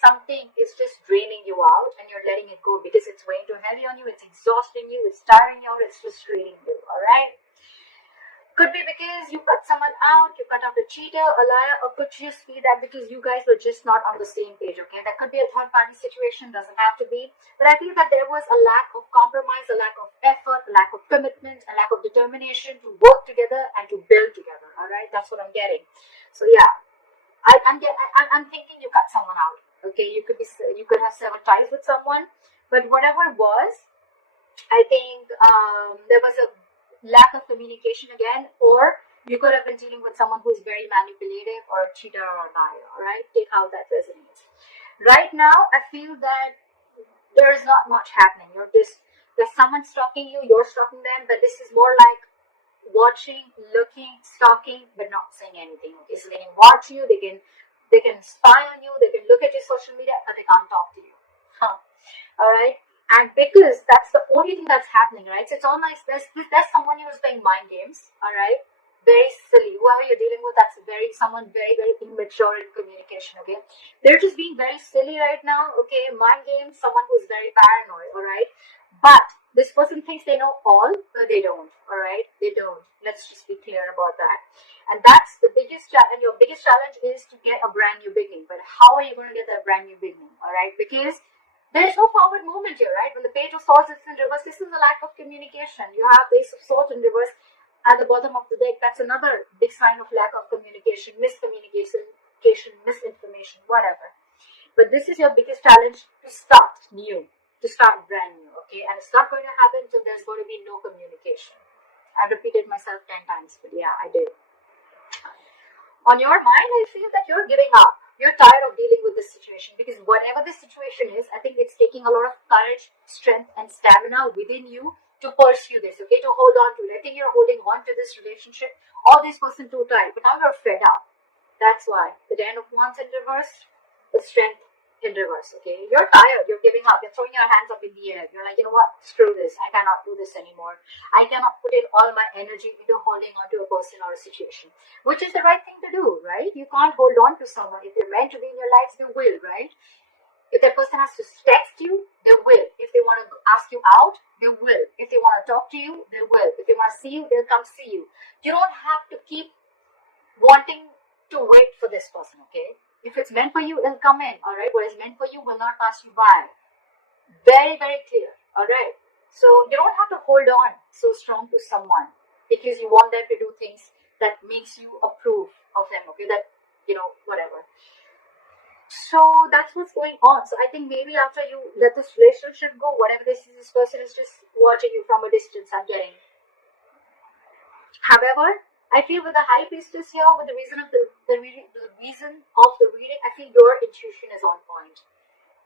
something is just draining you out and you're letting it go because it's weighing too heavy on you, it's exhausting you, it's tiring you out, it's frustrating you, all right? Could be because you cut someone out, you cut out a cheater, a liar, or could just be that because you guys were just not on the same page, okay? That could be a third party situation, doesn't have to be. But I feel that there was a lack of compromise, a lack of effort, a lack of commitment, a lack of determination to work together and to build together, all right? That's what I'm getting. So yeah, I'm thinking you cut someone out, okay? You could have severed ties with someone, but whatever it was, I think there was a lack of communication again, or you could have been dealing with someone who's very manipulative or a cheater or a liar, all right? Take how that resonates. Right now, I feel that there's not much happening. There's someone stalking you, you're stalking them, but this is more like watching, looking, stalking, but not saying anything, okay? So they can watch you, they can spy on you, they can look at your social media, but they can't talk to you, all right? And because that's the only thing that's happening, right? So it's almost there's someone who's playing mind games, all right? Very silly. Whoever you're dealing with, that's someone very, very immature in communication, okay? They're just being very silly right now, okay? Mind games, someone who's very paranoid, all right? But this person thinks they know all, but they don't, all right? They don't. Let's just be clear about that. And that's the biggest challenge. Your biggest challenge is to get a brand new beginning. But how are you going to get that brand new beginning, all right? Because there's no forward movement here, right? When the Page of Swords is in reverse, this is a lack of communication. You have the Ace of Swords in reverse at the bottom of the deck. That's another big sign of lack of communication, miscommunication, misinformation, whatever. But this is your biggest challenge, to start new, to start brand new, okay? And it's not going to happen until there's going to be no communication. I've repeated myself 10 times, but yeah, I did. On your mind, I feel that you're giving up. You're tired of dealing with this situation because whatever the situation is, I think it's taking a lot of courage, strength, and stamina within you to pursue this, okay, to hold on to it. I think you're holding on to this relationship or this person too tight, but now you're fed up. That's why the Ten of Wands in reverse, the Strength in reverse, okay? You're tired, you're giving up, you're throwing your hands up in the air. You're like, you know what, screw this, I cannot do this anymore. I cannot put in all my energy into holding on to a person or a situation, which is the right thing to do, right? You can't hold on to someone. If they're meant to be in your lives, they will, right? If that person has to text you, they will. If they want to ask you out, they will. If they want to talk to you, they will. If they want to see you, they'll come see you. You don't have to keep wanting to wait for this person, okay? If it's meant for you, it'll come in, all right? What is meant for you will not pass you by. Very, very clear, all right? So you don't have to hold on so strong to someone because you want them to do things that makes you approve of them, okay? That, whatever. So that's what's going on. So I think maybe after you let this relationship go, whatever this person is just watching you from a distance, I'm getting. However, I feel with the High Priestess here, with the reason of the reading, I feel your intuition is on point.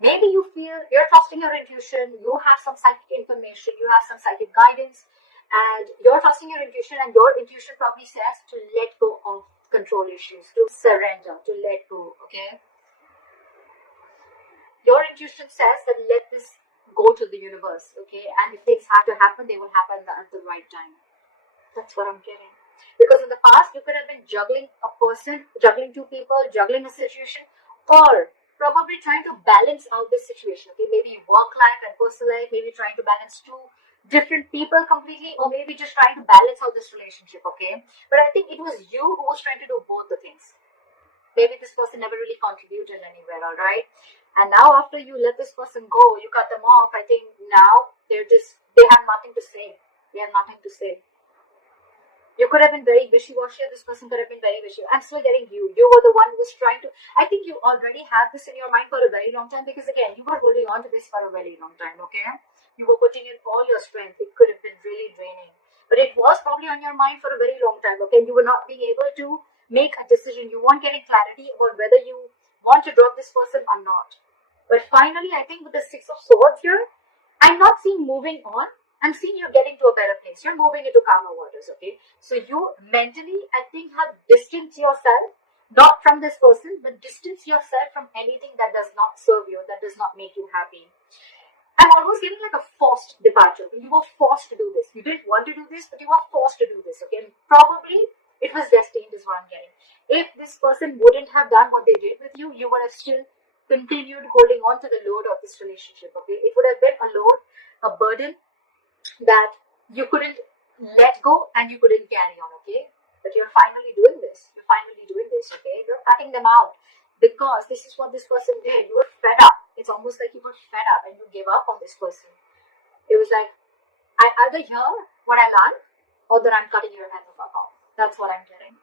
Maybe you feel you're trusting your intuition, you have some psychic information, you have some psychic guidance, and you're trusting your intuition, and your intuition probably says to let go of control issues, to surrender, to let go, okay? Your intuition says that let this go to the universe, okay? And if things have to happen, they will happen at the right time. That's what I'm getting. Because in the past, you could have been juggling a person, juggling two people, juggling a situation, or probably trying to balance out this situation. Okay, maybe work life and personal life, maybe trying to balance two different people completely, or maybe just trying to balance out this relationship, okay? But I think it was you who was trying to do both the things. Maybe this person never really contributed anywhere, all right? And now after you let this person go, you cut them off, I think now they have nothing to say. They have nothing to say. You could have been very wishy-washy, this person could have been very wishy. I'm still getting you. You were the one who was trying to, I think you already had this in your mind for a very long time because again, you were holding on to this for a very long time, okay? You were putting in all your strength. It could have been really draining. But it was probably on your mind for a very long time, okay? You were not being able to make a decision. You weren't getting clarity about whether you want to drop this person or not. But finally, I think with the Six of Swords here, I'm not seeing moving on. I'm seeing you getting to a better place. You're moving into calmer waters, okay? So you mentally, I think, have distanced yourself, not from this person, but distance yourself from anything that does not serve you, that does not make you happy. I'm almost getting like a forced departure. You were forced to do this. You didn't want to do this, but you were forced to do this, okay? And probably it was destined is what I'm getting. If this person wouldn't have done what they did with you, you would have still continued holding on to the load of this relationship. Okay, it would have been a load, a burden that you couldn't let go and you couldn't carry on. Okay, but you're finally doing this. You're finally doing this. Okay, you're cutting them out because this is what this person did. You were fed up. It's almost like you were fed up and you gave up on this person. It was like, I either hear what I learned or that I'm cutting your head the fuck off. That's what I'm getting.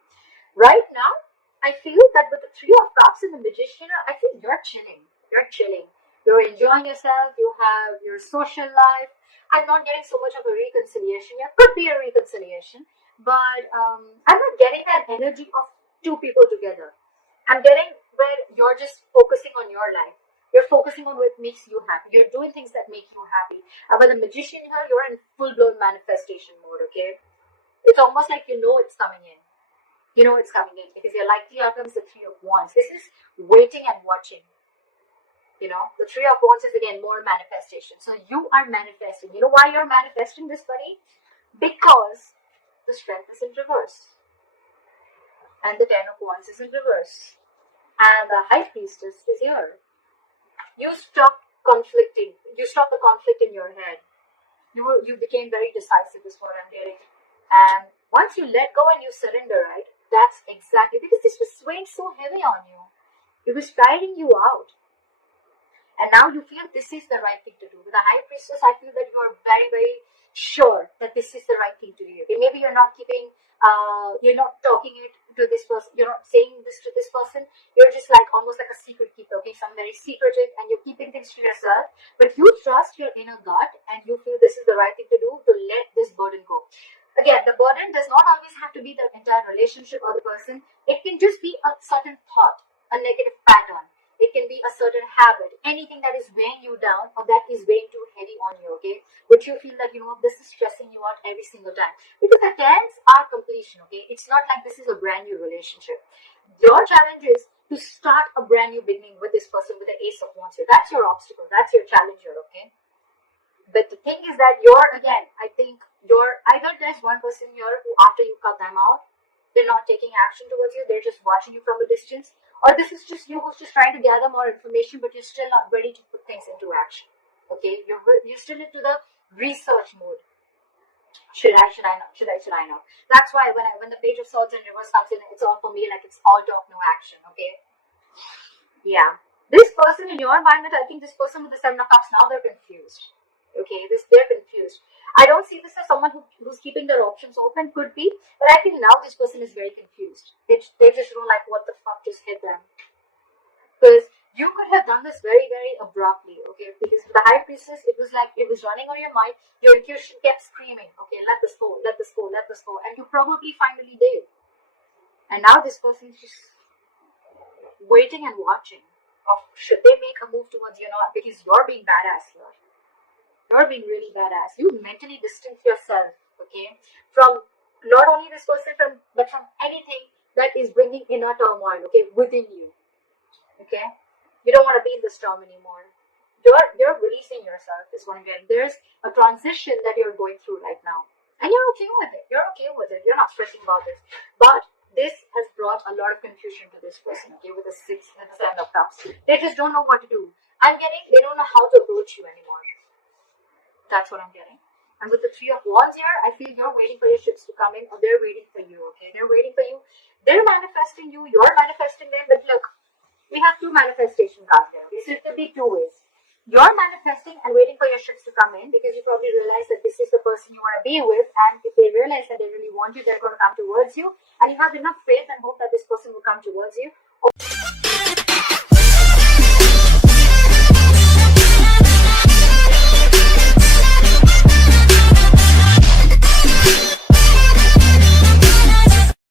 Right now, I feel that with the Three of Cups and the Magician, I feel you're chilling. You're chilling. You're enjoying yourself. You have your social life. I'm not getting so much of a reconciliation. There could be a reconciliation, but I'm not getting that energy of two people together. I'm getting where you're just focusing on your life. You're focusing on what makes you happy. You're doing things that make you happy. And with the Magician here, you're in full-blown manifestation mode, okay? It's almost like you know it's coming in. You know it's coming in because you're like, here comes the Three of Wands. This is waiting and watching. You know, the Three of Wands is again more manifestation. So you are manifesting. You know why you're manifesting this, buddy? Because the Strength is in reverse. And the Ten of Wands is in reverse. And the High Priestess is here. You stopped conflicting. You stopped the conflict in your head. You became very decisive is what I'm getting. And once you let go and you surrender, right? That's exactly, because this was weighing so heavy on you. It was tiring you out. And now you feel this is the right thing to do. With the High Priestess, I feel that you are very, very sure that this is the right thing to do. Okay, maybe you're not keeping, you're not talking it to this person, you're not saying this to this person. You're just like almost like a secret keeper, okay? Some very secretive, and you're keeping things to yourself. But you trust your inner gut, and you feel this is the right thing to do to let this burden go. Again, the burden does not always have to be the entire relationship or the person. It can just be a certain thought, a negative pattern. It can be a certain habit, anything that is weighing you down or that is weighing too heavy on you, okay? Which you feel that, you know, this is stressing you out every single time. Because the tens are completion, okay? It's not like this is a brand new relationship. Your challenge is to start a brand new beginning with this person with the Ace of Wands here. That's your obstacle. That's your challenge here, okay? But the thing is that I think either there's one person here who after you cut them out, they're not taking action towards you, they're just watching you from a distance, or this is just you who's just trying to gather more information, but you're still not ready to put things into action. Okay, you're still into the research mode. Should I not? That's why when the Page of Swords in reverse comes in, it's all for me like it's all talk, no action. Okay. Yeah. This person in your environment, I think this person with the Seven of Cups, now they're confused. Okay, they're confused. I don't see this as someone who's keeping their options open, could be, but I think now this person is very confused. They just don't like what the fuck just hit them. Because you could have done this very, very abruptly, okay? Because with the High Priestess, it was like it was running on your mind. Your intuition kept screaming, okay, let this go, let this go, let this go. And you probably finally did. And now this person is just waiting and watching of should they make a move towards you or not, because you're being badass here. You're being really badass. You mentally distance yourself, okay, from not only this person, but from anything that is bringing inner turmoil, okay, within you, okay. You don't want to be in this storm anymore. You're releasing yourself is what I'm getting. There's a transition that you're going through right now, and you're okay with it. You're okay with it. You're not stressing about this. But this has brought a lot of confusion to this person, okay, with the Six and the Seven of Cups. They just don't know what to do. They don't know how to approach you anymore. That's what I'm getting. And with the Three of Wands here, I feel you're waiting for your ships to come in, or they're waiting for you, okay? They're waiting for you. They're manifesting you. You're manifesting them. But look, we have two manifestation cards there. So it could be two ways. You're manifesting and waiting for your ships to come in because you probably realize that this is the person you want to be with. And if they realize that they really want you, they're going to come towards you. And you have enough faith and hope that this person will come towards you.